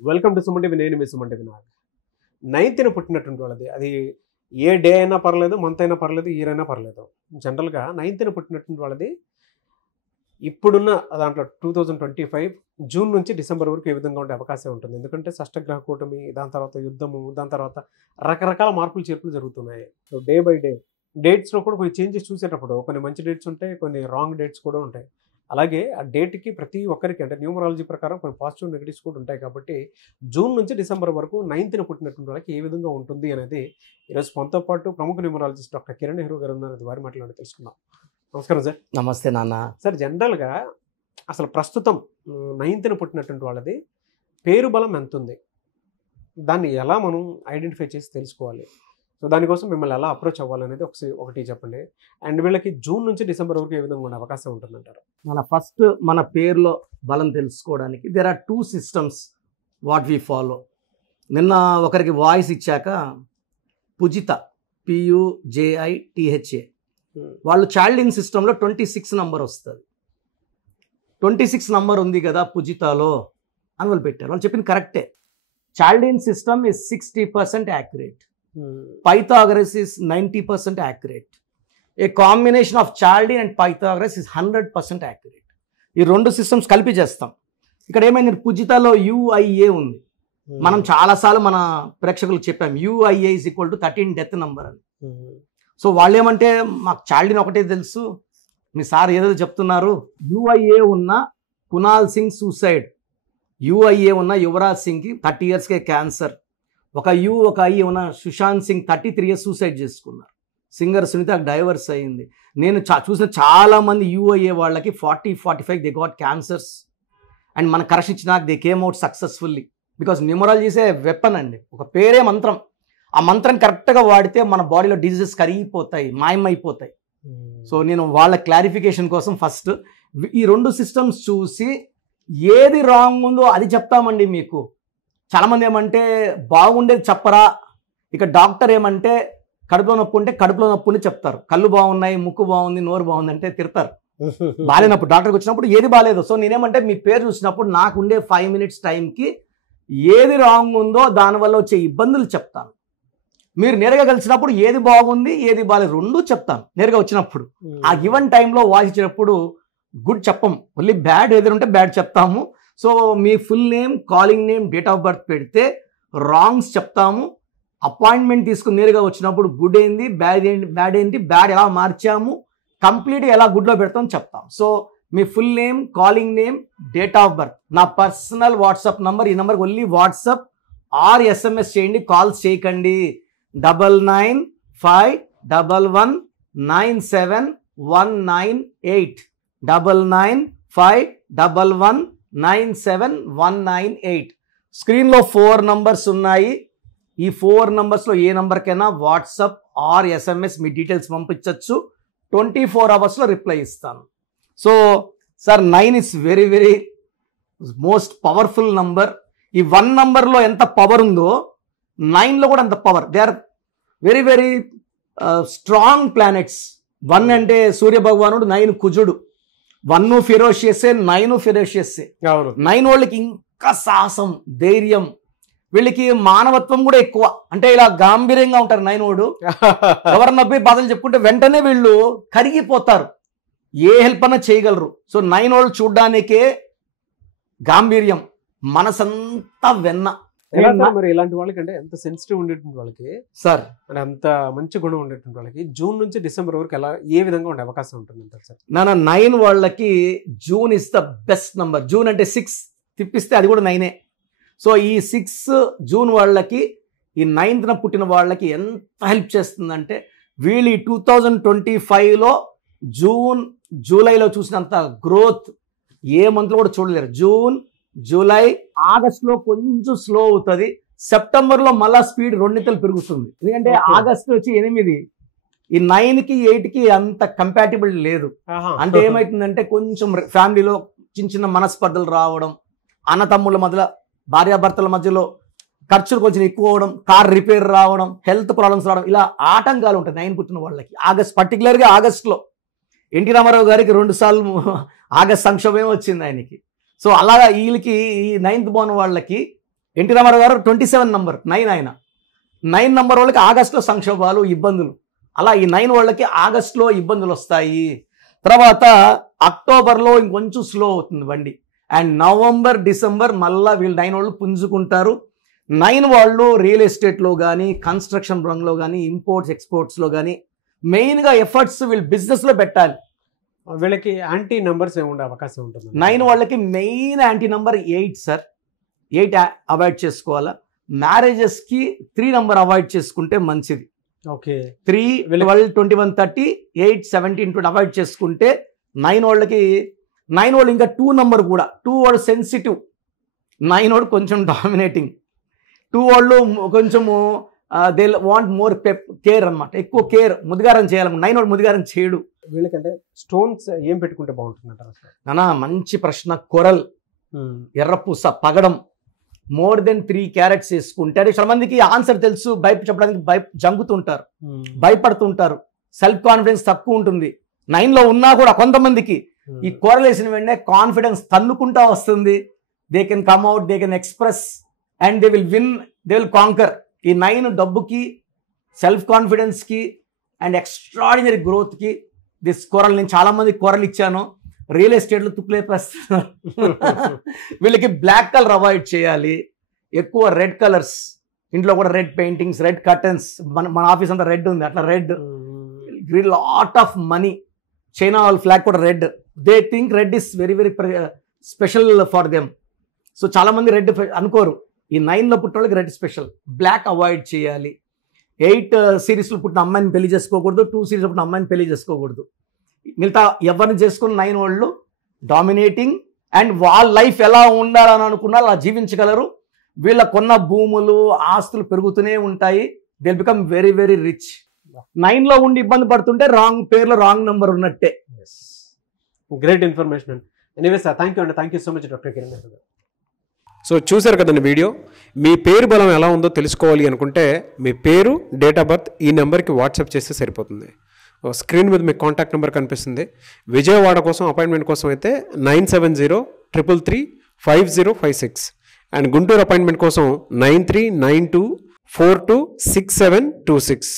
Welcome to Suman TV. నేను మీ Suman TV. 9th పుట్టినటువంటి వాళ్ళది, అది ఏ డే అయినా పర్లేదు, మంత్ అయినా పర్లేదు, ఇయర్ అయినా పర్లేదు. జనరల్గా 9th పుట్టినటువంటి వాళ్ళది ఇప్పుడున్న దాంట్లో 2025 జూన్ నుంచి డిసెంబర్ వరకు ఏ విధంగా ఉండే అవకాశం ఉంటుంది. ఎందుకంటే షష్టగ్రహ కూటమి, దాని తర్వాత యుద్ధము, దాని తర్వాత రకరకాల మార్పులు చేర్పులు జరుగుతున్నాయి. సో డే బై డే డేట్స్లో కూడా కొన్ని చేంజెస్ చూసేటప్పుడు కొన్ని మంచి డేట్స్ ఉంటాయి, కొన్ని రాంగ్ డేట్స్ కూడా ఉంటాయి. అలాగే ఆ డేట్కి ప్రతి ఒక్కరికి అంటే న్యూమరాలజీ ప్రకారం కొన్ని పాజిటివ్ నెగిటివ్స్ కూడా ఉంటాయి. కాబట్టి జూన్ నుంచి డిసెంబర్ వరకు 9th పుట్టినటువంటి వాళ్ళకి ఏ విధంగా ఉంటుంది అనేది ఈరోజు మనతో పాటు ప్రముఖ న్యూమరాలజిస్ట్ డాక్టర్ కిరణ్ నెహ్రూ గారు ఉన్నారు. వారి మాట్లాడి తెలుసుకుందాం. నమస్కారం సార్. నమస్తే నాన్న. సార్, జనరల్గా అసలు ప్రస్తుతం 9th పుట్టినటువంటి వాళ్ళది పేరు బలం ఎంత ఉంది, దాన్ని ఎలా మనం ఐడెంటిఫై చేసి తెలుసుకోవాలి? సో దానికోసం మిమ్మల్ని ఎలా అప్రోచ్ అవ్వాలనేది ఒకటి చెప్పండి. అండ్ వీళ్ళకి జూన్ నుంచి డిసెంబర్ వరకు ఏ విధంగా ఉండే అవకాశం ఉంటుందంటారు? మన ఫస్ట్ మన పేరులో బలం తెలుసుకోవడానికి there are 2 systems what we follow. నిన్న ఒకరికి వాయిస్ ఇచ్చాక పుజిత PUJITHA వాళ్ళు చైల్డ్ ఇన్ సిస్టంలో 26 నంబర్ వస్తుంది. 26 నంబర్ ఉంది కదా పుజితాలో అని వాళ్ళు పెట్టారు. వాళ్ళు చెప్పింది కరెక్టే. Child in system is 60% accurate. Pythagoras is 90% accurate. A combination of Chaldean and Pythagoras is 100% accurate. ఈ 2 systems కలిపి చేస్తాం. ఇక్కడ ఏమైంది, పుజితాలో UIA ఉంది. మనం చాలాసార్లు మన ప్రేక్షకులకు చెప్పాం UIA is equal to 13 death number అని. సో వాళ్ళు ఏమంటే మాకు చాల్డిన్ ఒకటే తెలుసు, మీ సార్ ఏదో చెప్తున్నారు. UIA ఉన్న కునాల్ సింగ్ సూసైడ్, UIA ఉన్న యువరాజ్ సింగ్కి 30 yearsకే క్యాన్సర్, ఒక I ఉన్న సుశాంత్ సింగ్ 33 years సూసైడ్ చేసుకున్నారు. సింగర్ సునీత డైవర్స్ అయ్యింది. నేను చూసిన చాలామంది UIA వాళ్ళకి 40-45 దే గాట్ క్యాన్సర్స్. అండ్ మన కరెక్షన్ ఇచ్చినాక they came out successfully. Because న్యూమరాలజీసే వెపన్ అండి, ఒక పేరే మంత్రం. ఆ మంత్రం కరెక్ట్గా వాడితే మన బాడీలో డిజీజెస్ కరిగిపోతాయి, మాయమైపోతాయి. సో నేను వాళ్ళ క్లారిఫికేషన్ కోసం ఫస్ట్ ఈ 2 systems చూసి ఏది రాంగ్ ఉందో అది చెప్తామండి మీకు. చాలామంది ఏమంటే బాగుండేది చెప్పరా, ఇక డాక్టర్ ఏమంటే కడుపులో నొప్పి ఉంటే కడుపులో నొప్పిని చెప్తారు, కళ్ళు బాగున్నాయి, ముక్కు బాగుంది, నోరు బాగుంది అంటే తిడతారు. బాగాలేనప్పుడు డాక్టర్కి వచ్చినప్పుడు ఏది బాగాలేదు. సో నేనేమంటే మీ పేరు చూసినప్పుడు నాకు ఉండే 5 minutes టైంకి ఏది రాంగ్ ఉందో దానివల్ల వచ్చే ఇబ్బందులు చెప్తాను. మీరు నేరుగా కలిసినప్పుడు ఏది బాగుంది ఏది బాగాలేదు 2 చెప్తాను నేరుగా వచ్చినప్పుడు. ఆ గివెన్ టైంలో వాయిస్ ఇచ్చినప్పుడు గుడ్ చెప్పం, ఓన్లీ బ్యాడ్ ఏదైనా ఉంటే బ్యాడ్ చెప్తాము. సో మీ full name, calling name, date of birth పెడితే రాంగ్స్ చెప్తాము. అపాయింట్మెంట్ తీసుకుని నేరుగా వచ్చినప్పుడు గుడ్ ఏంది, బ్యాడ్ ఏంటి, బ్యాడ్ ఎలా మార్చాము, కంప్లీట్గా ఎలా గుడ్లో పెడతాం చెప్తాం. సో మీ full name, calling name, date of birth, నా పర్సనల్ వాట్సాప్ నంబర్, ఈ నెంబర్కి ఓన్లీ వాట్సాప్ ఆర్ SMS చేయండి, కాల్స్ చేయకండి. 9951197198 9951197198. స్క్రీన్లో 4 numbers ఉన్నాయి. ఈ 4 numbersలో ఏ నెంబర్కైనా వాట్సాప్ ఆర్ SMS మీ డీటెయిల్స్ పంపించవచ్చు. 24 hours రిప్లై ఇస్తాను. So sir 9 is very very most powerful number. ఈ 1 numberలో ఎంత పవర్ ఉందో 9లో కూడా అంత power. They are very very strong planets. 1 అంటే సూర్య భగవానుడు, 9 కుజుడు. 1 ఫెరోషియస్సే, 9 ఫెరోషియస్సే. 9 వాళ్ళకి ఇంకా సాహసం, ధైర్యం, వీళ్ళకి మానవత్వం కూడా ఎక్కువ. అంటే ఇలా గాంభీర్యంగా ఉంటారు 9 వాడు. ఎవరన్నా పోయి బాధలు చెప్పుకుంటే వెంటనే వీళ్ళు కరిగిపోతారు, ఏ హెల్ప్ అన్నా చేయగలరు. సో 9 వాళ్ళు చూడ్డానికే గాంభీర్యం, మనసంతా వెన్న. మరి ఇలాంటి వాళ్ళకి అంటే ఎంత సెన్సిటివ్ ఉండేటువంటి వాళ్ళకి సార్, అంటే అంత మంచి గుణం ఉండేటువంటి వాళ్ళకి జూన్ నుంచి డిసెంబర్ వరకు ఎలా ఏ విధంగా ఉండే అవకాశం ఉంటుంది సార్? 9 వాళ్ళకి June is the best number. June అంటే 6 తిప్పిస్తే అది కూడా 9. సో ఈ 6 జూన్ వాళ్ళకి, ఈ 9th పుట్టిన వాళ్ళకి ఎంత హెల్ప్ చేస్తుందంటే, వీళ్ళు ఈ 2025లో జూన్ జూలైలో చూసినంత గ్రోత్ ఏ మంత్లో కూడా చూడలేరు. జూన్, జూలై, ఆగస్టులో కొంచెం స్లో అవుతుంది. సెప్టెంబర్లో మళ్ళా స్పీడ్ 2 పెరుగుతుంది. ఎందుకంటే ఆగస్టు వచ్చి 8, ఈ 9కి 8కి అంత కంపాటిబుల్ లేదు. అంటే ఏమవుతుందంటే కొంచెం ఫ్యామిలీలో చిన్న మనస్పర్ధలు రావడం, అన్నతమ్ముల మధ్యలో, భార్యాభర్తల మధ్యలో ఖర్చులు కొంచెం ఎక్కువ అవడం, కార్ రిపేర్ రావడం, హెల్త్ ప్రాబ్లమ్స్ రావడం, ఇలా ఆటంకాలు ఉంటాయి 9 పుట్టిన వాళ్ళకి. పర్టికులర్గా ఆగస్టులో ఎన్టీ రామారావు గారికి 2 సార్లు ఆగస్ట్ సంక్షోభం వచ్చింది ఆయనకి. సో అలాగా వీళ్ళకి ఈ 9th born వాళ్ళకి ఎన్టీ రామారావు గారు 27 నంబర్ 9 ఆయన 9 నంబర్ వాళ్ళకి ఆగస్టులో సంక్షోభాలు ఇబ్బందులు, అలా ఈ 9 వాళ్ళకి ఆగస్టులో ఇబ్బందులు వస్తాయి. తర్వాత అక్టోబర్లో ఇంకొంచెం స్లో అవుతుంది బండి. అండ్ నవంబర్ డిసెంబర్ మళ్ళీ వీళ్ళు 9 వాళ్ళు పుంజుకుంటారు. 9 వాళ్ళు రియల్ ఎస్టేట్లో కానీ కన్స్ట్రక్షన్ రంగంలో కానీ ఇంపోర్ట్స్ ఎక్స్పోర్ట్స్లో కానీ మెయిన్గా ఎఫర్ట్స్ వీళ్ళు బిజినెస్లో పెట్టాలి. వీళ్ళకి యాంటీ నెంబర్స్ ఏముండే అవకాశం ఉంటుంది? 9 వాళ్ళకి main anti number 8 sir. 8 avoid చేసుకోవాలా. మ్యారేజెస్కి 3 నెంబర్ అవాయిడ్ చేసుకుంటే మంచిది. ఓకే, 3, 12, 21, 30, 8, 17, 20 అవాయిడ్ చేసుకుంటే 9 వాళ్ళకి 9 వాళ్ళు ఇంకా 2 నెంబర్ కూడా 2 వాళ్ళు సెన్సిటివ్, 9 వాళ్ళు కొంచెం డామినేటింగ్, 2 వాళ్ళు కొంచెము దే వాంట్ మోర్ కేర్ అనమాట, ఎక్కువ కేర్, ముదిగారం చేయాలి. 9 వాళ్ళు ముదిగారం చేయడు. వీళ్ళకంటే స్టోన్స్ ఏం పెట్టుకుంటే బాగుంటుందంటారు అసలు? నానా మంచి ప్రశ్న. కొరల్, ఎర్రపూస, పగడం మోర్ దెన్ 3 క్యారెట్స్ వేసుకుంటే, అంటే చాలా మందికి ఆన్సర్ తెలుసు, చెప్పడానికి జంగుతుంటారు, భయపడుతుంటారు, సెల్ఫ్ కాన్ఫిడెన్స్ తక్కువ ఉంటుంది. 9లో ఉన్నా కూడా కొంతమందికి ఈ కూరలు వేసిన వెంటనే కాన్ఫిడెన్స్ తన్నుకుంటా వస్తుంది. They can come out, they can express and they will win, they will canker. ఈ 9 డబ్బుకి, సెల్ఫ్ కాన్ఫిడెన్స్కి అండ్ ఎక్స్ట్రాడినరీ గ్రోత్కి దిస్ కూరలు. నేను చాలా మంది కూరలు ఇచ్చాను, రియల్ ఎస్టేట్లో తుక్కులేపేస్తున్నారు. వీళ్ళకి బ్లాక్ కలర్ అవాయిడ్ చేయాలి, ఎక్కువ రెడ్ కలర్స్, ఇంట్లో కూడా రెడ్ పెయింటింగ్స్, రెడ్ కర్టన్స్, మన ఆఫీస్ అంతా రెడ్ ఉంది, అట్లా red, lot of money. China వాళ్ళ ఫ్లాగ్ కూడా red. They think red is very very special for them. So చాలా మంది రెడ్ అనుకోరు. ఈ 9లో పుట్టిన వాళ్ళకి రెడ్ స్పెషల్. బ్లాక్ అవాయిడ్ చేయాలి. 8 సిరీస్లో పుట్టిన అమ్మాయిని పెళ్లి చేసుకోకూడదు, 2 సిరీస్లో పుట్టిన అమ్మాయిని పెళ్లి చేసుకోకూడదు. మిగతా ఎవరిని చేసుకుని 9 వాళ్ళు డామినేటింగ్ అండ్ వాళ్ళ లైఫ్ ఎలా ఉండాలని అనుకున్నా అలా జీవించగలరు. వీళ్ళకున్న భూములు ఆస్తులు పెరుగుతూనే ఉంటాయి. They become very very rich. 9లో ఉండి ఇబ్బంది పడుతుంటే రాంగ్ పేర్లో రాంగ్ నెంబర్ ఉన్నట్టే. గ్రేట్ ఇన్ఫర్మేషన్ అండి. ఎనీవే సార్, థ్యాంక్ యూ అండి. Thank you so much doctor Kiran గారు. సో చూశారు కదండి వీడియో. మీ పేరు బలం ఎలా ఉందో తెలుసుకోవాలి అనుకుంటే మీ పేరు, డేట్ ఆఫ్ బర్త్ ఈ నెంబర్కి వాట్సాప్ చేస్తే సరిపోతుంది. స్క్రీన్ మీద మీకు కాంటాక్ట్ నెంబర్ కనిపిస్తుంది. విజయవాడ కోసం అపాయింట్మెంట్ కోసం అయితే 9703335056 అండ్ గుంటూరు అపాయింట్మెంట్ కోసం 9392426726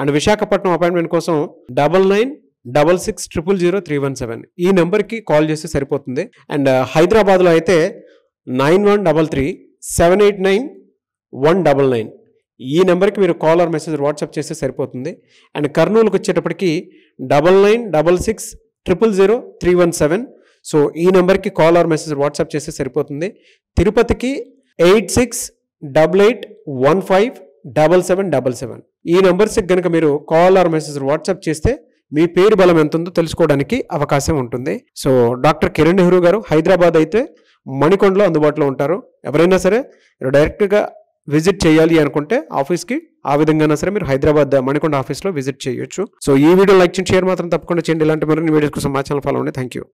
అండ్ విశాఖపట్నం అపాయింట్మెంట్ కోసం 9966000317 ఈ నెంబర్కి కాల్ చేస్తే సరిపోతుంది. అండ్ హైదరాబాద్లో అయితే 9133789199 ఈ నెంబర్కి మీరు కాల్ ఆర్ మెసేజ్ వాట్సాప్ చేస్తే సరిపోతుంది. అండ్ కర్నూలుకి వచ్చేటప్పటికి 9966000317 సో ఈ నెంబర్కి కాల్ ఆర్ మెసేజ్ వాట్సాప్ చేస్తే సరిపోతుంది. తిరుపతికి 8688157777 ఈ నెంబర్స్కి కనుక మీరు కాల్ ఆర్ మెసేజ్ వాట్సాప్ చేస్తే మీ పేరు బలం ఎంత ఉందో తెలుసుకోవడానికి అవకాశం ఉంటుంది. సో డాక్టర్ కిరణ్ నెహ్రూ గారు హైదరాబాద్ అయితే మణికొండలో అందుబాటులో ఉంటారు. ఎవరైనా సరే డైరెక్ట్గా విజిట్ చేయాలి అనుకుంటే ఆఫీస్కి ఆ విధంగా సరే మీరు హైదరాబాద్ మణికొండ ఆఫీస్లో విజిట్ చేయొచ్చు. సో ఈ వీడియో లైక్ చేయండి, షేర్ మాత్రం తప్పకుండా చేయండి. ఇలాంటి మరిన్ని వీడియోస్ కోసం మా ఛానల్ ఫాలో అవ్వండి. Thank you.